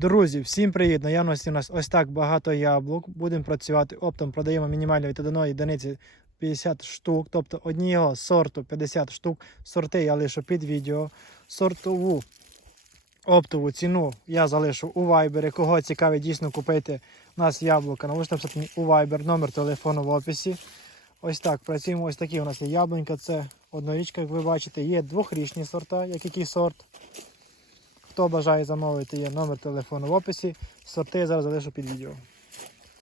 Друзі, всім привіт! Наявності у нас ось так багато яблук. Будемо працювати оптом, продаємо мінімально від одної одиниці 50 штук, тобто однієго сорту 50 штук. Сорти я лишу під відео. Сортову оптову ціну я залишу у Viber. Кого цікавить дійсно купити у нас яблука, можете написати у Viber, номер телефону в описі. Ось так, працюємо. Ось такі у нас є яблунька, це однорічка, як ви бачите. Є двохрічні сорта, як який сорт. Хто бажає замовити, є номер телефону в описі. Сорти я зараз залишу під відео.